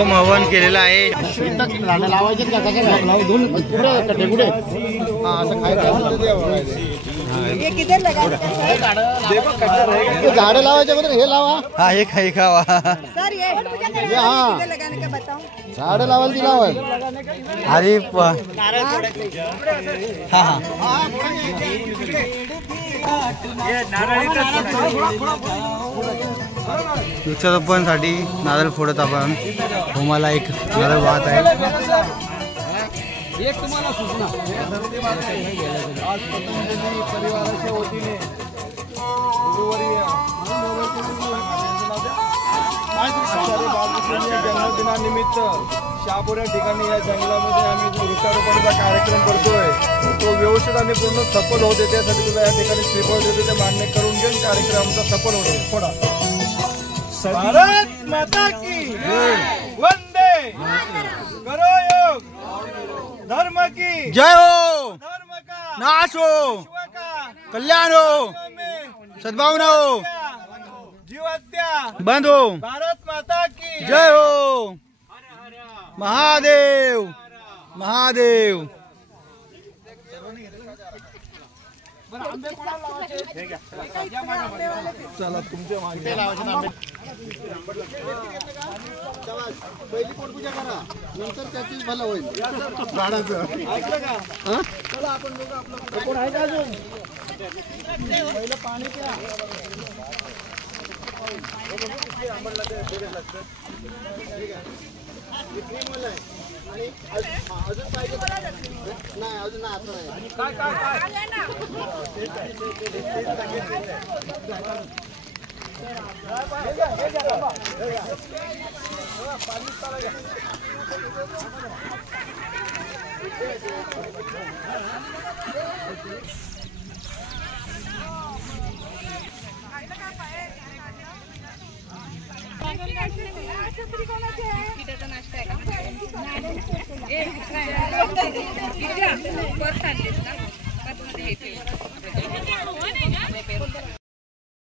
Home हवन केलेलं आहे। झाडं लावायचे का काय दोन पुढे कटे कुठे असं खायचं ये किधर लगा झाडं लावायच्या बद्दल हे लावा। हा हे खाई खावा सर ये किधर लगाने का बताओ। झाडं लावायला ती लावा। अरे हा हा वृक्षारोपणसाठी नारळ फोडत आपण होमाला एक नारळ वाहत आहे। एक तुम्हाला सूचना आज पतंजली परिवाराच्या वतीने जन्मदिनानिमित्त शहापूर या ठिकाणी या जंगलामध्ये आम्ही जो वृक्षारोपणाचा कार्यक्रम करतोय तो व्यवस्थित आणि पूर्ण सफल होते त्यासाठी तुला या ठिकाणी श्रीफळ देते ते मान्य करून घेऊन कार्यक्रम आमचा सफल होतो। थोडा भारत माता की वंदे करो योग धर्म की जय हो, धर्म का नाश हो, कल्याण हो, सद्भावना हो, जीवहत्या बंद हो। भारत माता की जय हो। महादेव महादेव। चला तुमच्या मागे पहिली पोटपूजा करा नंतर त्याचीच भलं होईल झाडाचं। ऐकलं का? चला आपण बघू आपलं कोण आहे का अजून पहिलं पाणी प्या। अजून पाहिजे नाही अजून आता नाही काय काय नाश्ता